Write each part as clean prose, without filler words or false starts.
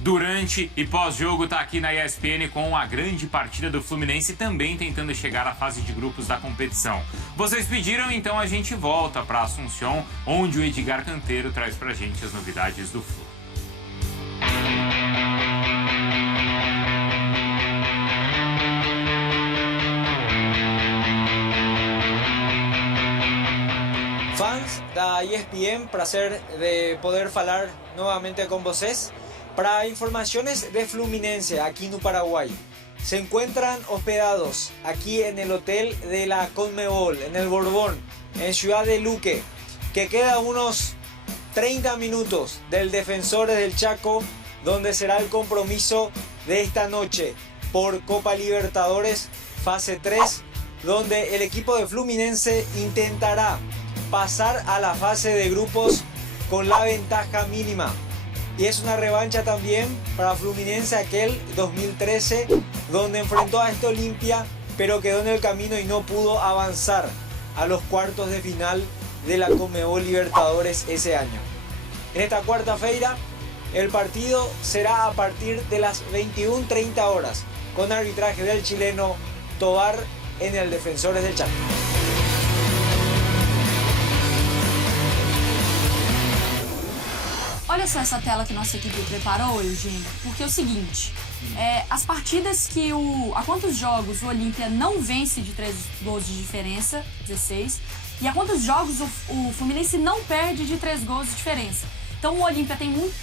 Durante e pós-jogo tá aqui na ESPN com a grande partida do Fluminense também tentando chegar à fase de grupos da competição. Vocês pediram, então a gente volta para Assunção, onde o Edgar Canteiro traz pra gente as novidades do Flu. Fans da ESPN, prazer de poder falar novamente con vocês. Para informaciones de Fluminense aquí en Paraguay, se encuentran hospedados aquí en el hotel de la Conmebol, en el Borbón, en Ciudad de Luque, que queda a unos 30 minutos del Defensores del Chaco, donde será el compromiso de esta noche por Copa Libertadores fase 3, donde el equipo de Fluminense intentará pasar a la fase de grupos con la ventaja mínima. Y es una revancha también para Fluminense aquel 2013, donde enfrentó a Olimpia, pero quedó en el camino y no pudo avanzar a los cuartos de final de la Conmebol Libertadores ese año. En esta cuarta feira, el partido será a partir de las 21:30 horas, con arbitraje del chileno Tobar en el Defensores del Chaco. Olha só essa tela que nossa equipe preparou, Eugênio, porque é o seguinte, as partidas que há quantos jogos o Olímpia não vence de 3 gols de diferença, 16, e há quantos jogos o Fluminense não perde de 3 gols de diferença. Então o Olímpia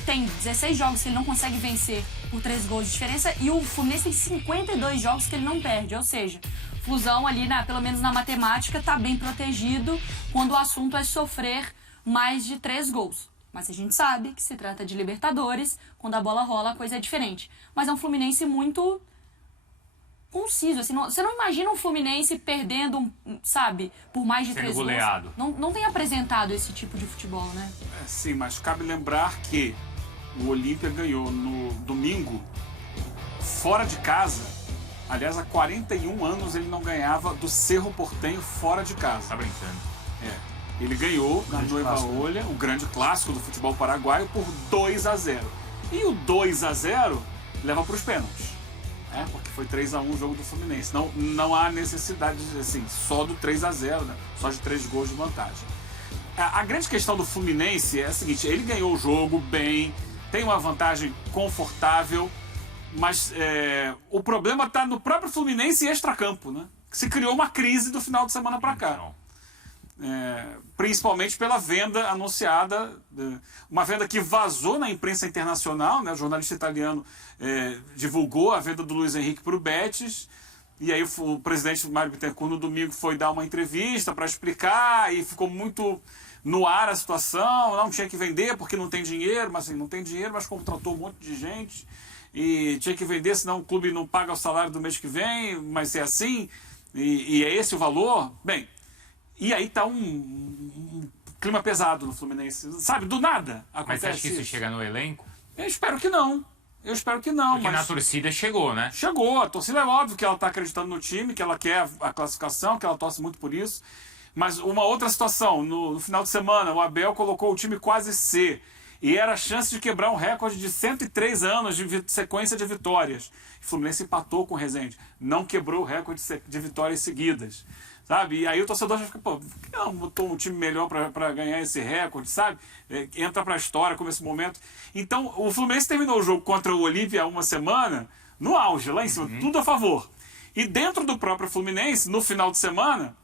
tem 16 jogos que ele não consegue vencer por 3 gols de diferença e o Fluminense tem 52 jogos que ele não perde, ou seja, o Flusão ali, pelo menos na matemática, está bem protegido quando o assunto é sofrer mais de 3 gols. Mas a gente sabe que se trata de Libertadores, quando a bola rola a coisa é diferente. Mas é um Fluminense muito conciso, assim, você não imagina um Fluminense perdendo, sabe, por mais de 3 gols. Não tem apresentado esse tipo de futebol, né? Sim, mas cabe lembrar que o Olímpia ganhou no domingo, fora de casa. Aliás, há 41 anos ele não ganhava do Cerro Porteño fora de casa. Tá brincando. Ele ganhou na Nueva Olha, o grande clássico do futebol paraguaio, por 2-0. E o 2-0 leva para os pênaltis, porque foi 3-1 o jogo do Fluminense. Não há necessidade assim, só do 3-0, só de 3 gols de vantagem. A grande questão do Fluminense é a seguinte: ele ganhou o jogo bem, tem uma vantagem confortável, mas o problema está no próprio Fluminense e extracampo, né? Que se criou uma crise do final de semana para cá. Principalmente pela venda anunciada, uma venda que vazou na imprensa internacional, né? O jornalista italiano divulgou a venda do Luiz Henrique para o Betis, e aí o presidente Mário Bittencourt no domingo foi dar uma entrevista para explicar, e ficou muito no ar a situação, não tinha que vender porque não tem dinheiro, mas assim, não tem dinheiro, mas contratou um monte de gente, e tinha que vender, senão o clube não paga o salário do mês que vem, mas é assim, e é esse o valor. Bem, e aí tá um clima pesado no Fluminense, sabe? Do nada acontece. Mas você acha que isso chega no elenco? Eu espero que não. Porque mas na torcida chegou, né? Chegou. A torcida é óbvio que ela tá acreditando no time, que ela quer a classificação, que ela torce muito por isso. Mas uma outra situação, no final de semana, o Abel colocou o time quase C. E era a chance de quebrar um recorde de 103 anos de sequência de vitórias. O Fluminense empatou com o Resende. Não quebrou o recorde de vitórias seguidas. Sabe? E aí o torcedor já fica, por que não botou um time melhor para ganhar esse recorde, sabe? Entra para a história como esse momento. Então, o Fluminense terminou o jogo contra o Olímpia há uma semana, no auge, lá em cima, tudo a favor. E dentro do próprio Fluminense, no final de semana,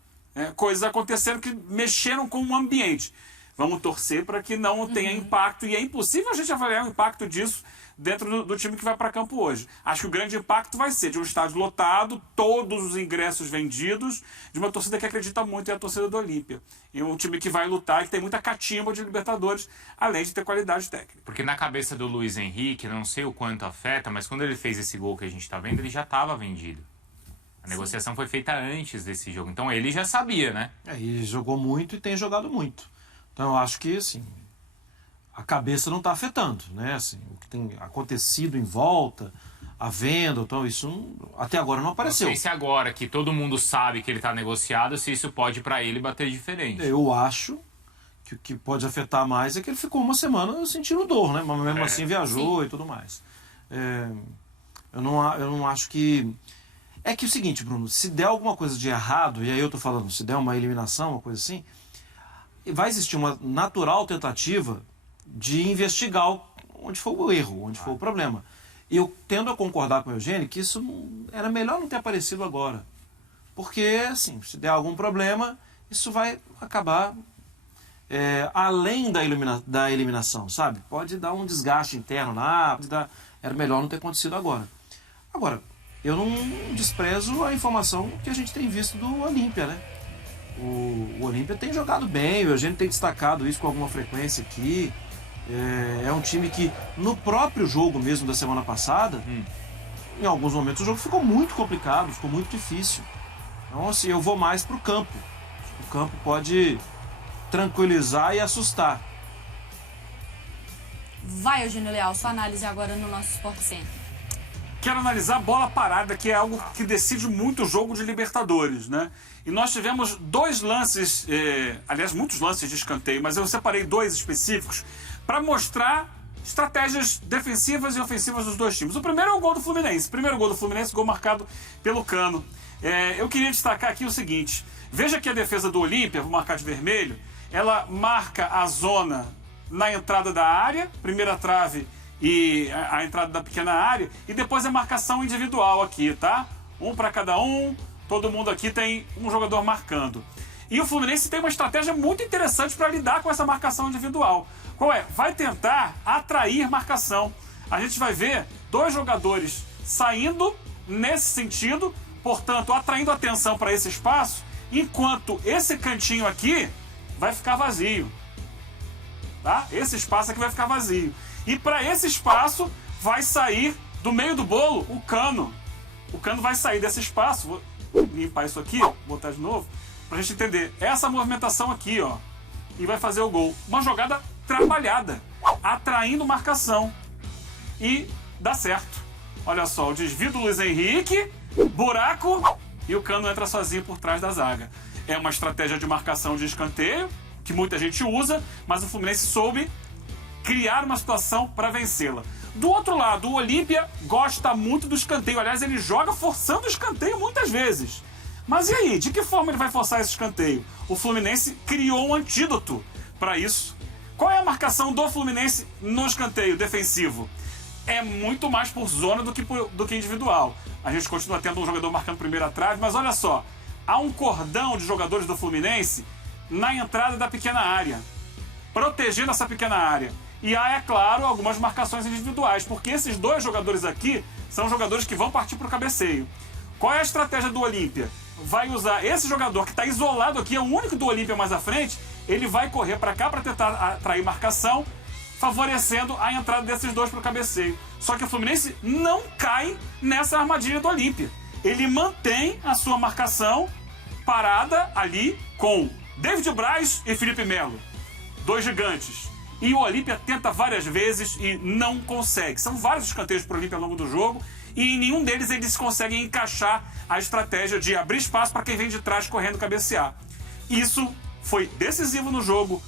coisas aconteceram que mexeram com o ambiente. Vamos torcer para que não tenha impacto, e é impossível a gente avaliar o impacto disso dentro do time que vai para campo hoje. Acho que o grande impacto vai ser de um estádio lotado, todos os ingressos vendidos, de uma torcida que acredita muito, é a torcida do Olímpia. E um time que vai lutar, que tem muita catimba de Libertadores, além de ter qualidade técnica. Porque na cabeça do Luiz Henrique, não sei o quanto afeta, mas quando ele fez esse gol que a gente está vendo, ele já estava vendido. A negociação foi feita antes desse jogo, então ele já sabia, né? Ele jogou muito e tem jogado muito. Então eu acho que, assim, a cabeça não está afetando, né? Assim, o que tem acontecido em volta, a venda, então isso até agora não apareceu. Não sei se agora que todo mundo sabe que ele está negociado, se isso pode para ele bater diferente. Eu acho que o que pode afetar mais é que ele ficou uma semana sentindo dor, né? Mas mesmo assim viajou e tudo mais. Eu não acho que... É que é o seguinte, Bruno, se der alguma coisa de errado, e aí eu tô falando, se der uma eliminação, uma coisa assim, vai existir uma natural tentativa de investigar onde foi o erro, onde foi o problema. E eu tendo a concordar com o Eugênio que isso era melhor não ter aparecido agora. Porque, assim, se der algum problema, isso vai acabar além da eliminação, sabe? Pode dar um desgaste interno lá, era melhor não ter acontecido agora. Agora, eu não desprezo a informação que a gente tem visto do Olímpia, né? O Olímpia tem jogado bem, o Eugênio tem destacado isso com alguma frequência aqui. É um time que, no próprio jogo mesmo da semana passada, em alguns momentos o jogo ficou muito complicado, ficou muito difícil. Então, assim, eu vou mais pro campo. O campo pode tranquilizar e assustar. Vai, Eugênio Leal, sua análise agora no nosso Sport Center. Quero analisar a bola parada, que é algo que decide muito o jogo de Libertadores, né? E nós tivemos 2 lances, aliás, muitos lances de escanteio, mas eu separei 2 específicos para mostrar estratégias defensivas e ofensivas dos 2 times. O primeiro é o gol do Fluminense. Primeiro gol do Fluminense, gol marcado pelo Cano. Eu queria destacar aqui o seguinte. Veja que a defesa do Olímpia, vou marcar de vermelho, ela marca a zona na entrada da área, primeira trave e a entrada da pequena área, e depois a marcação individual aqui, tá? Um para cada um, todo mundo aqui tem um jogador marcando. E o Fluminense tem uma estratégia muito interessante para lidar com essa marcação individual. Qual é? Vai tentar atrair marcação. A gente vai ver 2 jogadores saindo nesse sentido, portanto, atraindo atenção para esse espaço, enquanto esse cantinho aqui vai ficar vazio. Tá? Esse espaço aqui vai ficar vazio. E para esse espaço vai sair do meio do bolo o Cano. O Cano vai sair desse espaço. Vou limpar isso aqui, botar de novo, pra gente entender. Essa movimentação aqui, ó. E vai fazer o gol. Uma jogada trabalhada, atraindo marcação. E dá certo. Olha só, o desvio do Luiz Henrique, buraco, e o Cano entra sozinho por trás da zaga. É uma estratégia de marcação de escanteio, que muita gente usa, mas o Fluminense soube criar uma situação para vencê-la. Do outro lado, o Olímpia gosta muito do escanteio. Aliás, ele joga forçando o escanteio muitas vezes. Mas e aí? De que forma ele vai forçar esse escanteio? O Fluminense criou um antídoto para isso. Qual é a marcação do Fluminense no escanteio defensivo? É muito mais por zona do que individual. A gente continua tendo um jogador marcando primeira trave, mas olha só. Há um cordão de jogadores do Fluminense na entrada da pequena área, protegendo essa pequena área. E há, é claro, algumas marcações individuais, porque esses 2 jogadores aqui são jogadores que vão partir para o cabeceio. Qual é a estratégia do Olímpia? Vai usar esse jogador que está isolado aqui, é o único do Olímpia mais à frente, ele vai correr para cá para tentar atrair marcação, favorecendo a entrada desses 2 para o cabeceio. Só que o Fluminense não cai nessa armadilha do Olímpia. Ele mantém a sua marcação parada ali com David Braz e Felipe Melo, 2 gigantes. E o Olímpia tenta várias vezes e não consegue. São vários escanteios para o Olímpia ao longo do jogo e em nenhum deles eles conseguem encaixar a estratégia de abrir espaço para quem vem de trás correndo cabecear. Isso foi decisivo no jogo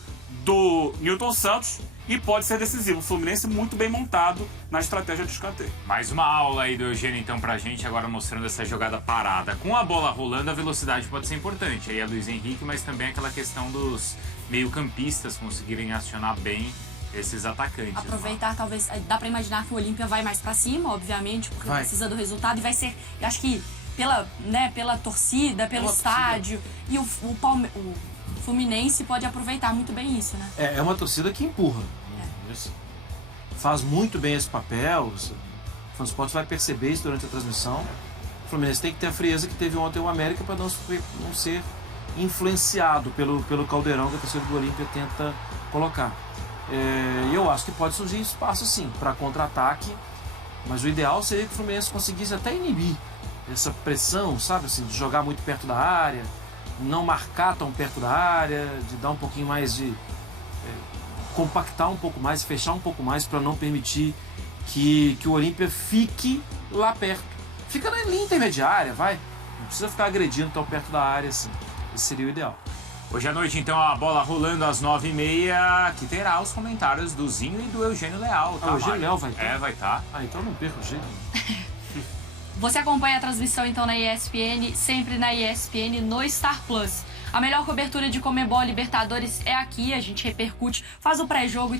do Nilton Santos e pode ser decisivo. O Fluminense muito bem montado na estratégia de escanteio. Mais uma aula aí do Eugênio, então, pra gente, agora mostrando essa jogada parada. Com a bola rolando, a velocidade pode ser importante. Aí é Luiz Henrique, mas também aquela questão dos meio-campistas conseguirem acionar bem esses atacantes. Aproveitar, talvez, dá pra imaginar que o Olímpia vai mais pra cima, obviamente, porque precisa do resultado e vai ser, eu acho que pela torcida, pelo estádio, e o Fluminense pode aproveitar muito bem isso, né? É uma torcida que empurra. Faz muito bem esse papel. O Fansport vai perceber isso durante a transmissão. O Fluminense tem que ter a frieza que teve ontem o América para não ser influenciado pelo caldeirão que a torcida do Olímpia tenta colocar. E eu acho que pode surgir espaço sim para contra-ataque, mas o ideal seria que o Fluminense conseguisse até inibir essa pressão, sabe, assim, de jogar muito perto da área, não marcar tão perto da área, de dar um pouquinho mais de compactar um pouco mais, fechar um pouco mais para não permitir que o Olímpia fique lá perto. Fica na linha intermediária, vai. Não precisa ficar agredindo tão perto da área assim. Esse seria o ideal. Hoje à noite, então, a bola rolando às 9h30, que terá os comentários do Zinho e do Eugênio Leal, tá, o Eugênio Mari? Leal vai estar? É, vai estar. Ah, então não perco o jeito. Você acompanha a transmissão então na ESPN, sempre na ESPN no Star Plus. A melhor cobertura de Conmebol Libertadores é aqui, a gente repercute, faz o pré-jogo e